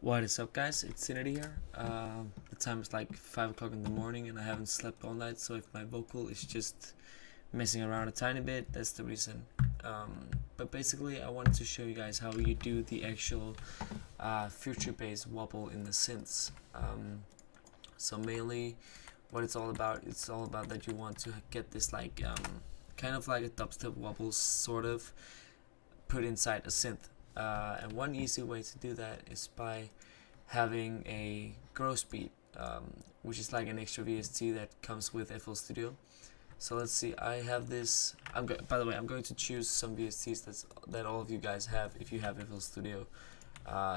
What is up, guys? It's Zinity here. The time is like 5 o'clock in the morning and I haven't slept all night, so if my vocal is just messing around a tiny bit, that's the reason. But basically, I wanted to show you guys how you do the actual future-based wobble in the synths. So mainly, what it's all about that you want to get this like kind of like a dubstep wobble sort of put inside a synth. And one easy way to do that is by having a grow speed, which is like an extra VST that comes with FL Studio. So let's see, I have this. By the way, I'm going to choose some VSTs that all of you guys have if you have FL Studio.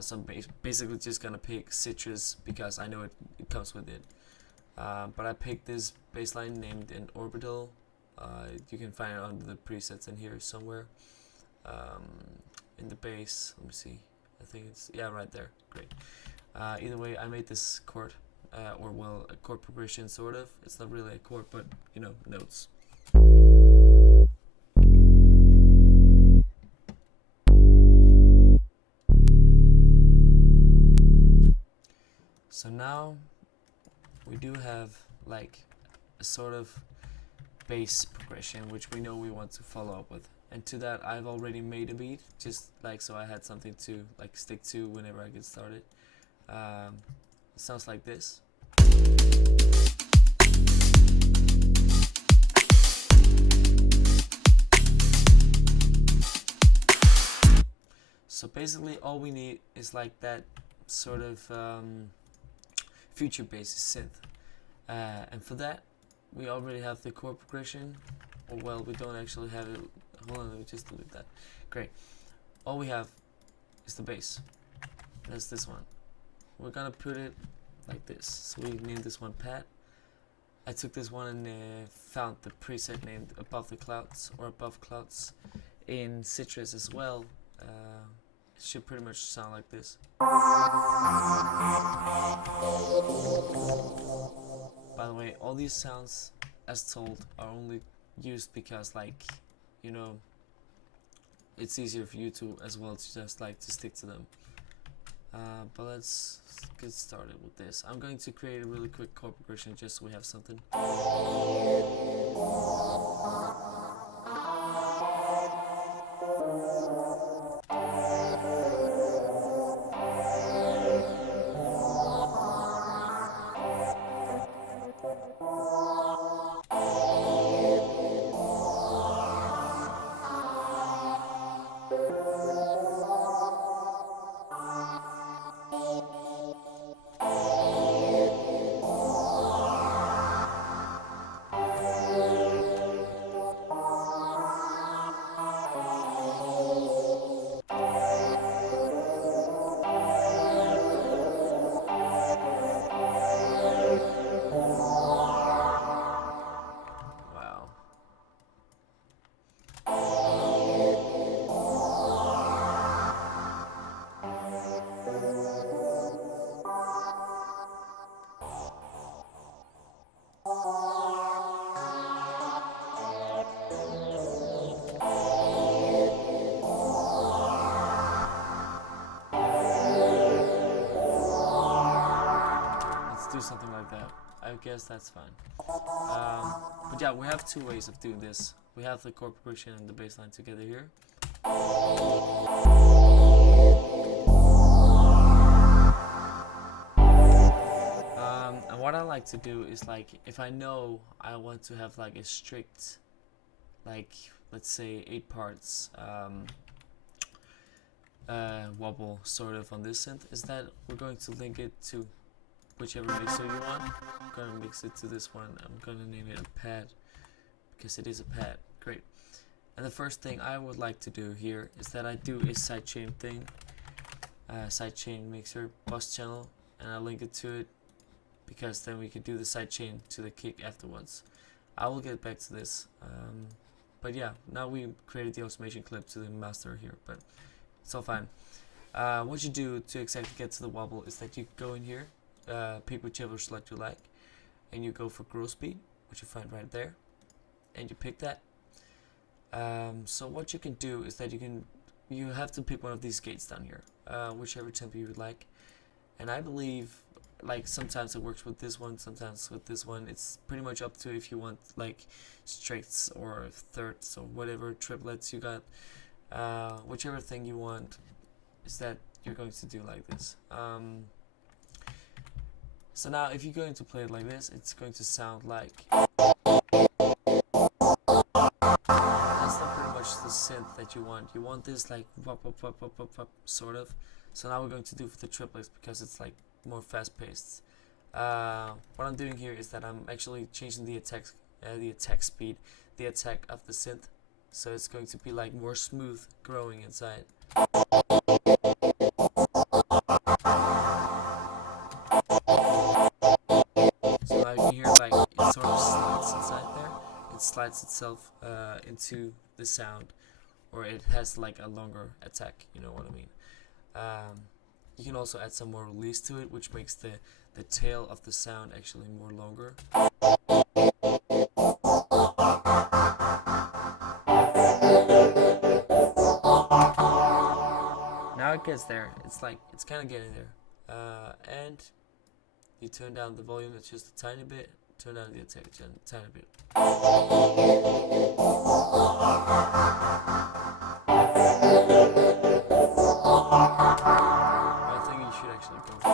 So I'm basically just gonna pick Citrus because I know it comes with it. But I picked this baseline named an orbital. You can find it under the presets in here somewhere. Um, in the bass, let me see. I think it's right there. Great. Either way, I made this chord, or well, a chord progression sort of. It's not really a chord, but you know, notes. So now we do have like a sort of bass progression, which we know we want to follow up with. And to that, I've already made a beat, just like so I had something to like stick to whenever I get started. It sounds like this. So basically, all we need is like that sort of future bass synth, and for that, we already have the chord progression. Or well, we don't actually have it. Hold on, let me just delete that. Great. All we have is the bass. That's this one. We're gonna put it like this. So we named this one Pat. I took this one and found the preset named Above the Clouds or Above Clouds in Citrus as well. It should pretty much sound like this. By the way, all these sounds, as told, are only used because, like, you know, it's easier for you to as well to just like to stick to them. But let's get started with this. I'm going to create a really quick chord progression just so we have something. Wow. Let's do something like that. I guess that's fine. But yeah, we have two ways of doing this. We have the chord progression and the bass line together here. And what I like to do is like, if I know I want to have like a strict, like let's say 8 parts wobble sort of on this synth, is that we're going to link it to whichever mixer you want. I'm gonna mix it to this one. I'm gonna name it a pad because it is a pad. Great. And the first thing I would like to do here is that I do a sidechain thing, sidechain mixer bus channel, and I link it to it because then we can do the sidechain to the kick afterwards. I will get back to this. But yeah, now we created the automation clip to the master here, but it's all fine. What you do to exactly get to the wobble is that you go in here, pick whichever select you like, and you go for grow speed, which you find right there, and you pick that. So what you can do is that you have to pick one of these gates down here, whichever tempo you would like, And I believe like sometimes it works with this one, sometimes with this one. It's pretty much up to if you want like straights or thirds or whatever triplets you got. Whichever thing you want is that you're going to do like this. So now if you're going to play it like this, it's going to sound like, that's not pretty much the synth that you want. You want this like wop, wop, wop, wop, wop, wop, sort of. So now we're going to do for the triplets because it's like more fast paced. What I'm doing here is that I'm actually changing the attack speed, the attack of the synth. So it's going to be like more smooth growing inside. So now you can hear like it sort of slides inside there. It slides itself into the sound, or it has like a longer attack, you know what I mean. You can also add some more release to it, which makes the tail of the sound actually more longer. Now it gets there. It's like, it's kind of getting there. And you turn down the volume just a tiny bit, turn down the attack a tiny bit. I think you should actually go for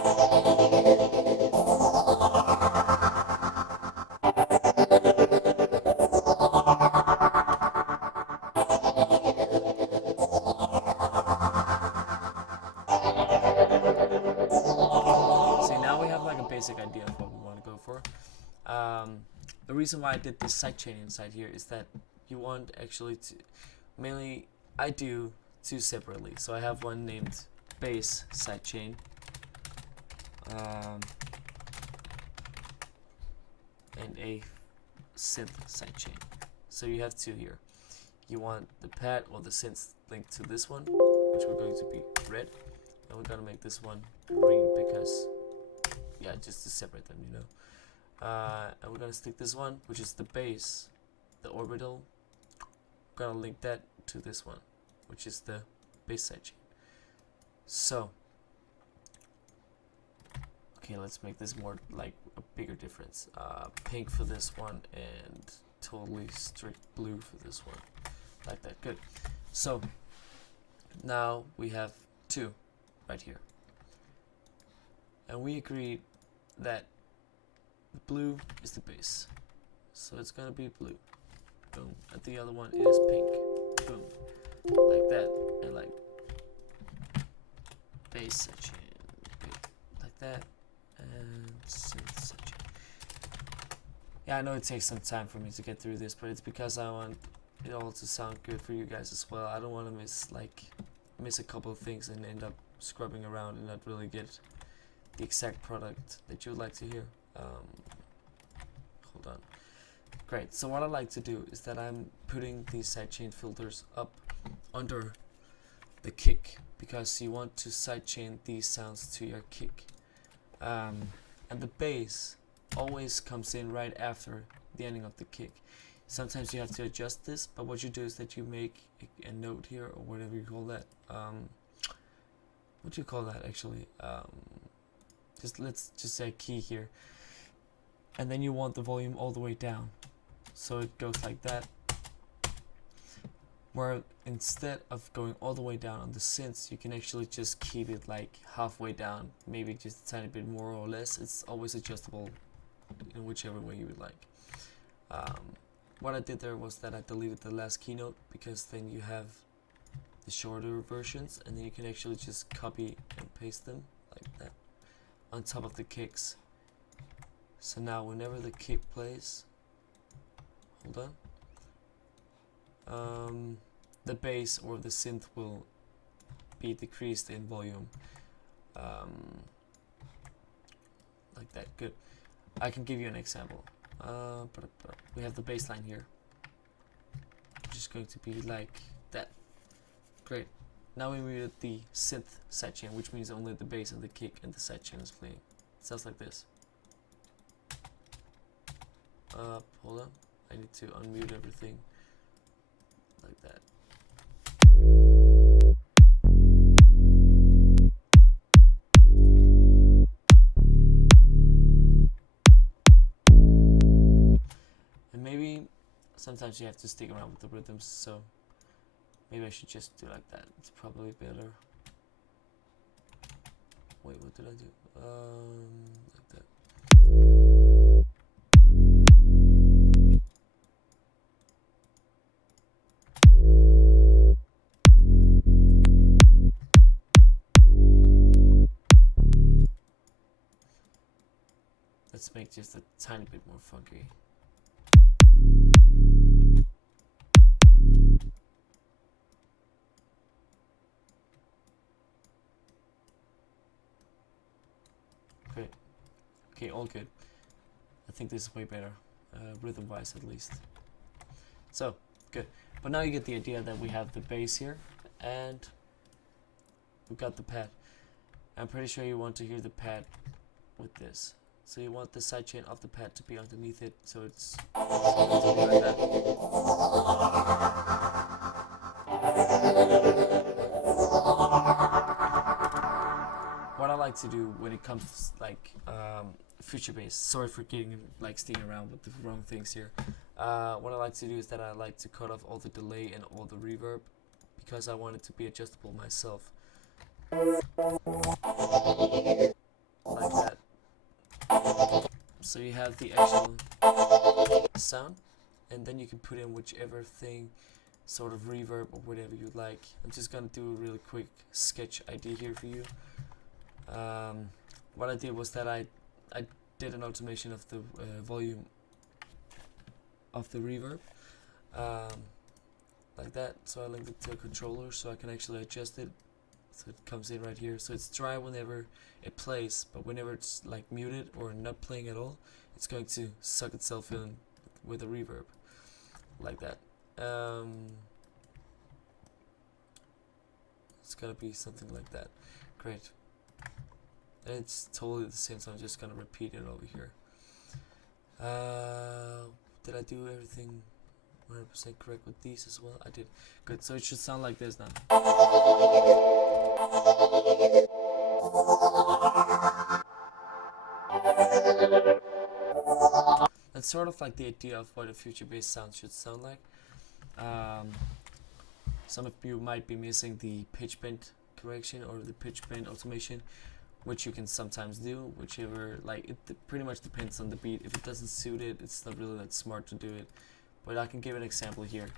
See, now we have like a basic idea of what we want to go for. The reason why I did this sidechain inside here is that you want actually to, mainly I do two separately. So I have one named bass sidechain, and a synth sidechain. So you have two here. You want the pad or the synth linked to this one, which we're going to be red, and we're gonna make this one green because, yeah, just to separate them, you know. And we're gonna stick this one, which is the bass, the orbital. We're gonna link that to this one, which is the bass sidechain. So, okay, let's make this more like a bigger difference. Pink for this one and totally strict blue for this one, like that. Good. So now we have two right here, and we agreed that the blue is the bass, so it's gonna be blue. Boom. And the other one is pink. Boom. Like that, and like bass sidechain. Good. Like that, and synth sidechain. Yeah, I know it takes some time for me to get through this, but it's because I want it all to sound good for you guys as well. I don't want to miss a couple of things and end up scrubbing around and not really get the exact product that you would like to hear. Hold on. Great. So what I like to do is that I'm putting these sidechain filters up under the kick, because you want to sidechain these sounds to your kick. And the bass always comes in right after the ending of the kick. Sometimes you have to adjust this, but what you do is that you make a note here, or whatever you call that. What do you call that actually? Let's just say key here, and then you want the volume all the way down, so it goes like that. Where instead of going all the way down on the synths, you can actually just keep it like halfway down, maybe just a tiny bit more or less. It's always adjustable in whichever way you would like. What I did there was that I deleted the last keynote, because then you have the shorter versions, and then you can actually just copy and paste them like that on top of the kicks. So now whenever the kick plays, hold on, the bass or the synth will be decreased in volume, like that. Good. I can give you an example. We have the bass line here, which is going to be like that. Great. Now we muted the synth sidechain, which means only the bass and the kick and the sidechain is playing. It sounds like this. Hold on. I need to unmute everything like that. sometimes you have to stick around with the rhythms, so maybe I should just do like that. It's probably better. Wait, what did I do? Like that. Let's make just a tiny bit more funky. Great. Okay, all good. I think this is way better, rhythm-wise at least. So, good. But now you get the idea that we have the bass here, and we've got the pad. I'm pretty sure you want to hear the pad with this. So you want the sidechain of the pad to be underneath it, so it's like that. What I like to do when it comes to like future bass, sorry for getting like sticking around with the wrong things here. What I like to do is that I like to cut off all the delay and all the reverb because I want it to be adjustable myself. Like that. So you have the actual sound, and then you can put in whichever thing, sort of reverb or whatever you like. I'm just gonna do a really quick sketch idea here for you. What I did was that I did an automation of the volume of the reverb, like that. So I linked it to a controller so I can actually adjust it. So it comes in right here. So it's dry whenever it plays, but whenever it's like muted or not playing at all, it's going to suck itself in with a reverb, like that. It's gonna be something like that. Great. And it's totally the same, so I'm just gonna repeat it over here. Did I do everything 100% correct with these as well? I did. Good, so it should sound like this now. That's sort of like the idea of what a future bass sound should sound like. Some of you might be missing the pitch bend correction or the pitch bend automation, which you can sometimes do, whichever, like it pretty much depends on the beat. If it doesn't suit it, it's not really that smart to do it, but I can give an example here.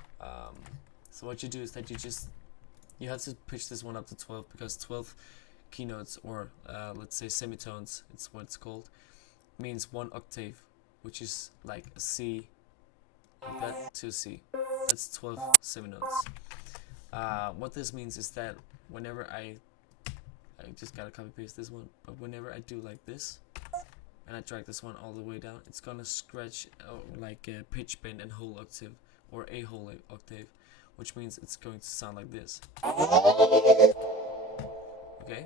So what you do is that you have to pitch this one up to 12, because 12 keynotes, or let's say semitones, it's what it's called, means 1 octave, which is like a C, like that, to a C. That's 12 seminotes. What this means is that whenever I just gotta copy paste this one, but whenever I do like this and I drag this one all the way down, it's gonna scratch like a pitch bend and whole octave, or a whole octave, which means it's going to sound like this. Okay,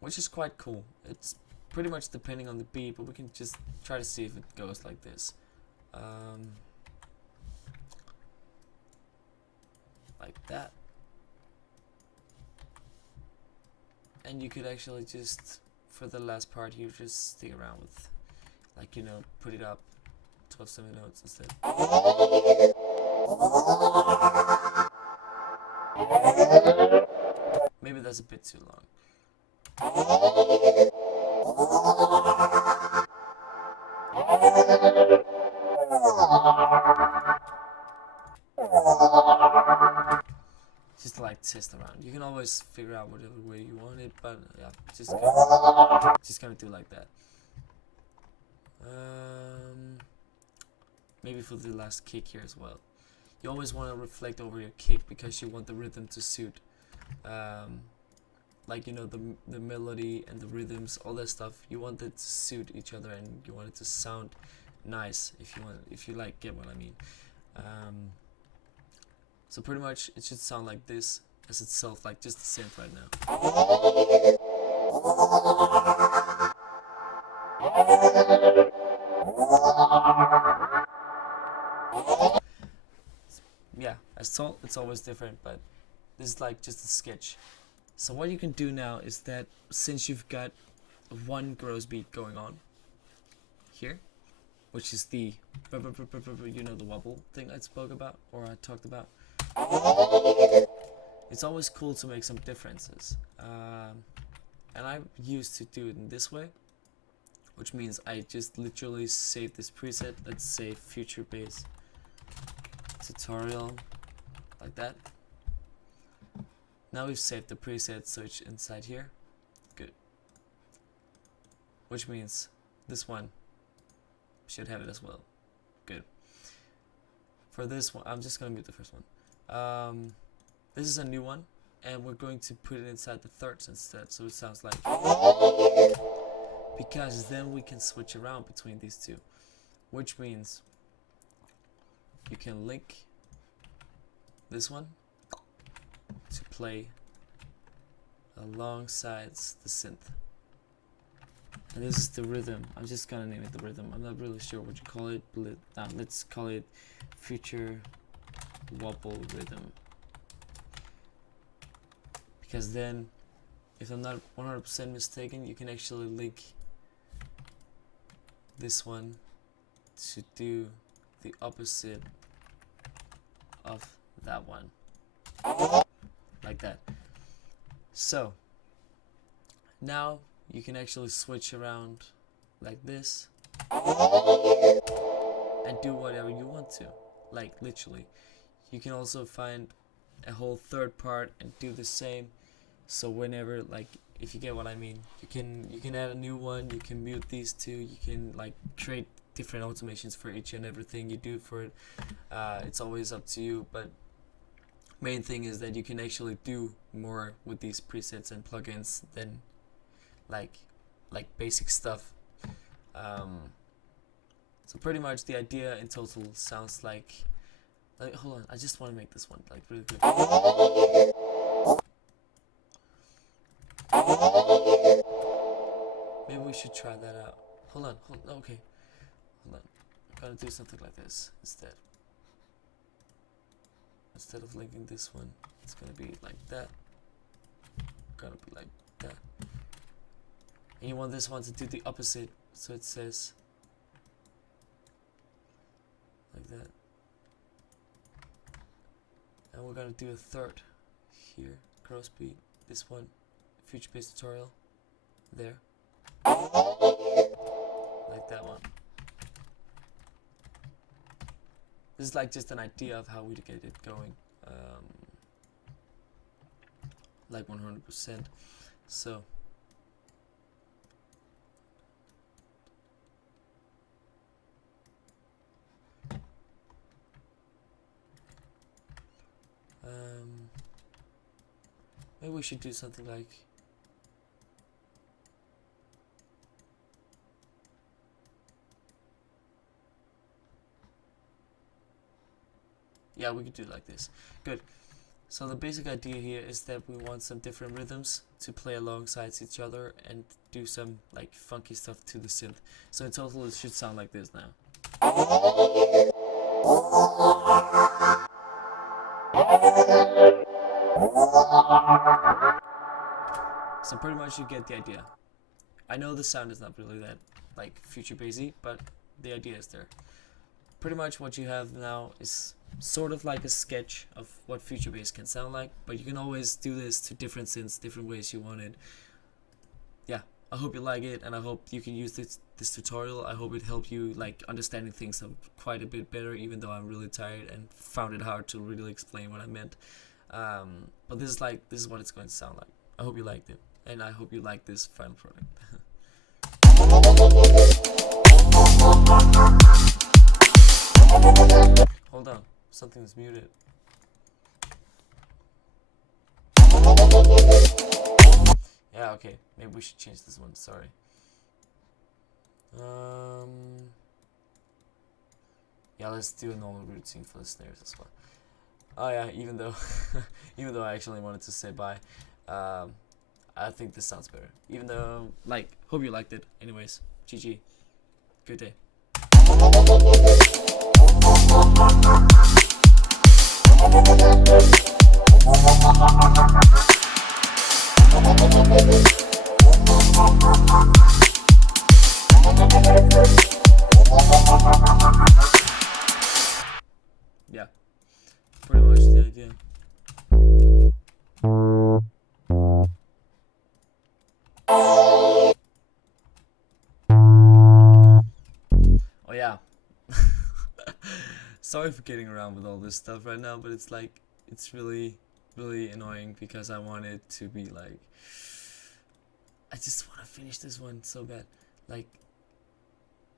which is quite cool. It's pretty much depending on the beat, but we can just try to see if it goes like this. Like that. And you could actually just, for the last part here, just stick around with, like, you know, put it up 12 seminotes instead. Maybe that's a bit too long. Just like test around. You can always figure out whatever way you want it, but yeah, just gonna do like that. Maybe for the last kick here as well. You always want to reflect over your kick because you want the rhythm to suit. Like, you know, the melody and the rhythms, all that stuff. You want it to suit each other, and you want it to sound nice. If you like, get what I mean. So pretty much it should sound like this as itself, like just the synth right now. Yeah, as told, it's always different, but this is like just a sketch. So what you can do now is that, since you've got one gross beat going on here, which is the the wobble thing I spoke about or I talked about. It's always cool to make some differences, and I used to do it in this way, which means I just literally save this preset. Let's say future bass tutorial, like that. Now we've saved the preset, so it's inside here. Good. Which means this one should have it as well. Good. For this one, I'm just gonna mute the first one. This is a new one, and we're going to put it inside the thirds instead, so it sounds like, because then we can switch around between these two, which means you can link this one to play alongside the synth. And this is the rhythm. I'm just gonna name it the rhythm. I'm not really sure what you call it, but let's call it future wobble rhythm. Because then, if I'm not 100% mistaken, you can actually link this one to do the opposite of that one. Like that. So, now you can actually switch around like this and do whatever you want to, like literally. You can also find a whole third part and do the same, so whenever, like, if you get what I mean, you can add a new one, you can mute these two, you can like create different automations for each and everything you do for it. It's always up to you, but main thing is that you can actually do more with these presets and plugins than like basic stuff. So pretty much the idea in total sounds like hold on, I just want to make this one like really good. Maybe we should try that out. Hold on, okay, hold on. I'm gonna do something like this instead. Instead of linking this one, it's gonna be like that. Gonna be like that. And you want this one to do the opposite, so it says like that. And we're gonna do a third here, cross beat. This one, future bass tutorial, there, like that one. This is like just an idea of how we get it going, like 100%. So maybe we should do something like we could do it like this. Good. So the basic idea here is that we want some different rhythms to play alongside each other and do some like funky stuff to the synth. So in total it should sound like this now. So pretty much you get the idea. I know the sound is not really that like future bassy, but the idea is there. Pretty much what you have now is sort of like a sketch of what future bass can sound like, but you can always do this to different synths, different ways you want it. Yeah, I hope you like it, and I hope you can use this tutorial. I hope it helped you like understanding things quite a bit better, even though I'm really tired and found it hard to really explain what I meant. But this is what it's going to sound like. I hope you liked it, and I hope you like this final product. Hold on, something's muted. Yeah, okay, maybe we should change this one, sorry. Yeah, let's do a normal routine for the snares as well. Oh yeah, even though I actually wanted to say bye, I think this sounds better. Even though, like, hope you liked it. Anyways, GG. Good day. sorry for getting around with all this stuff right now, but it's like, it's really annoying because I want it to be like, I just want to finish this one so bad, like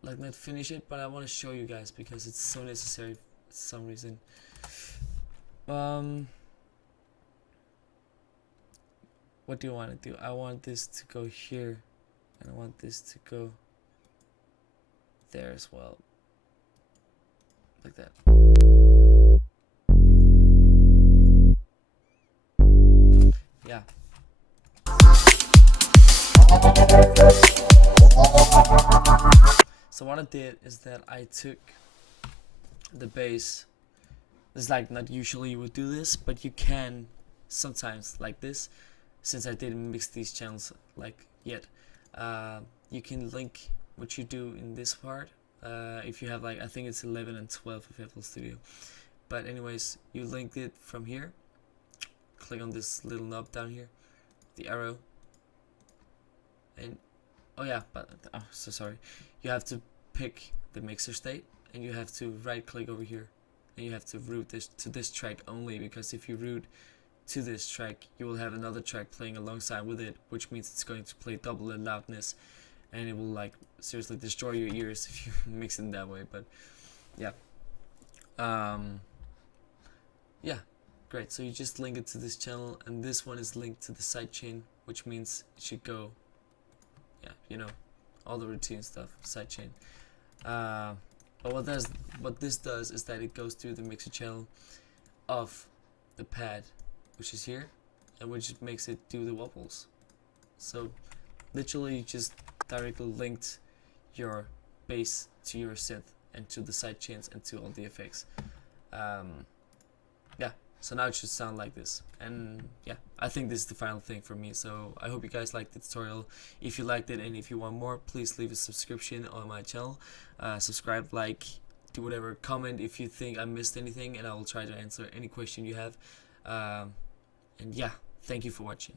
not finish it, but I want to show you guys because it's so necessary for some reason. What do you want to do? I want this to go here, and I want this to go there as well, like that. Yeah. So what I did is that I took the bass. It's like, not usually you would do this, but you can sometimes like this. Since I didn't mix these channels like yet, you can link what you do in this part. If you have like, I think it's 11 and 12 of FL Studio. But anyways, you link it from here. Click on this little knob down here, the arrow, and so sorry. You have to pick the mixer state, and you have to right click over here, and you have to route this to this track only, because if you route to this track, you will have another track playing alongside with it, which means it's going to play double the loudness, and it will like seriously destroy your ears if you mix it that way. But yeah, yeah, great. So you just link it to this channel, and this one is linked to the sidechain, which means it should go, yeah, you know, all the routine stuff, sidechain. But what this does is that it goes through the mixer channel of the pad, which is here, and which makes it do the wobbles. So literally just directly linked your bass to your synth and to the sidechains and to all the effects. Yeah, so now it should sound like this. And yeah, I think this is the final thing for me. So I hope you guys liked the tutorial. If you liked it and if you want more, please leave a subscription on my channel. Subscribe, like, do whatever, comment if you think I missed anything, and I will try to answer any question you have. And yeah, thank you for watching.